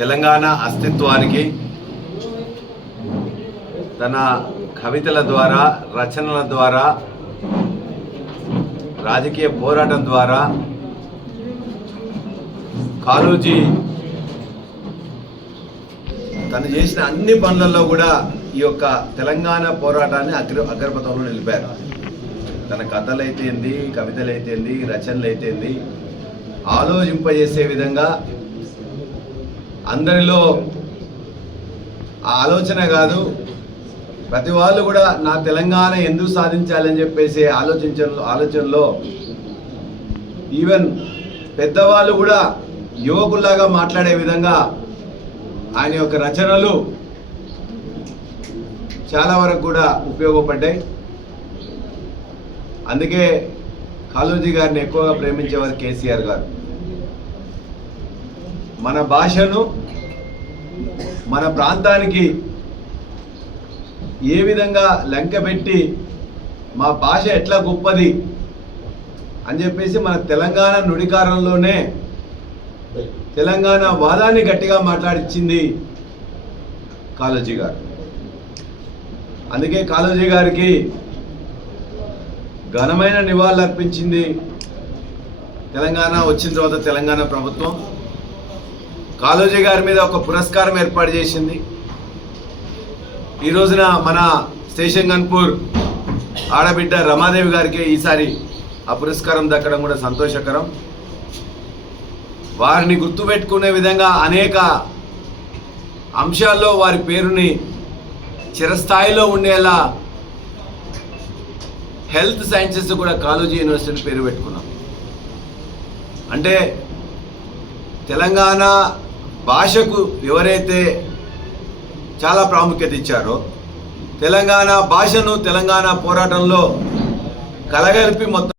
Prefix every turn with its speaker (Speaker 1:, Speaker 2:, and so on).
Speaker 1: తెలంగాణ అస్తిత్వానికి తన కవితల ద్వారా రచనల ద్వారా రాజకీయ పోరాటం ద్వారా కాళోజీ తను చేసిన అన్ని పనులలో కూడా ఈ యొక్క తెలంగాణ పోరాటాన్ని అగ్ర అగ్రపథంలో నిలిపారు. తన కథలు అయితేంది కవితలు అయితేంది రచనలు అయితేంది ఆలోచింపజేసే విధంగా అందరిలో ఆ ఆలోచన కాదు. ప్రతి వాళ్ళు కూడా నా తెలంగాణ ఎందుకు సాధించాలని చెప్పేసి ఆలోచించ ఆలోచనలో ఈవెన్ పెద్దవాళ్ళు కూడా యువకుల్లాగా మాట్లాడే విధంగా ఆయన యొక్క రచనలు చాలా వరకు కూడా ఉపయోగపడ్డాయి. అందుకే కాళోజీ గారిని ఎక్కువగా ప్రేమించేవారు కేసీఆర్ గారు. మన భాషను మన ప్రాంతానికి ఏ విధంగా లంక పెట్టి మా భాష ఎట్లా గొప్పది అని చెప్పేసి మన తెలంగాణ నుడికారంలోనే తెలంగాణ వాదాన్ని గట్టిగా మాట్లాడించింది కాలోజీ గారు. అందుకే కాలోజీ గారికి ఘనమైన నివాళులు అర్పించింది తెలంగాణ వచ్చిన తర్వాత తెలంగాణ ప్రభుత్వం. కాళోజీ గారి మీద ఒక పురస్కారం ఏర్పాటు చేసింది. ఈ రోజున మన స్టేషన్ గన్పూర్ ఆడబిడ్డ రమాదేవి గారికి ఈసారి ఆ పురస్కారం దక్కడం కూడా సంతోషకరం. వారిని గుర్తుపెట్టుకునే విధంగా అనేక అంశాల్లో వారి పేరుని చిరస్థాయిలో ఉండేలా హెల్త్ సైన్సెస్ కూడా కాలేజీ యూనివర్సిటీ పేరు పెట్టుకున్నాం. అంటే తెలంగాణ భాషకు ఎవరైతే చాలా ప్రాముఖ్యత ఇచ్చారో తెలంగాణ భాషను తెలంగాణ పోరాటంలో కలగలిపి మొత్తం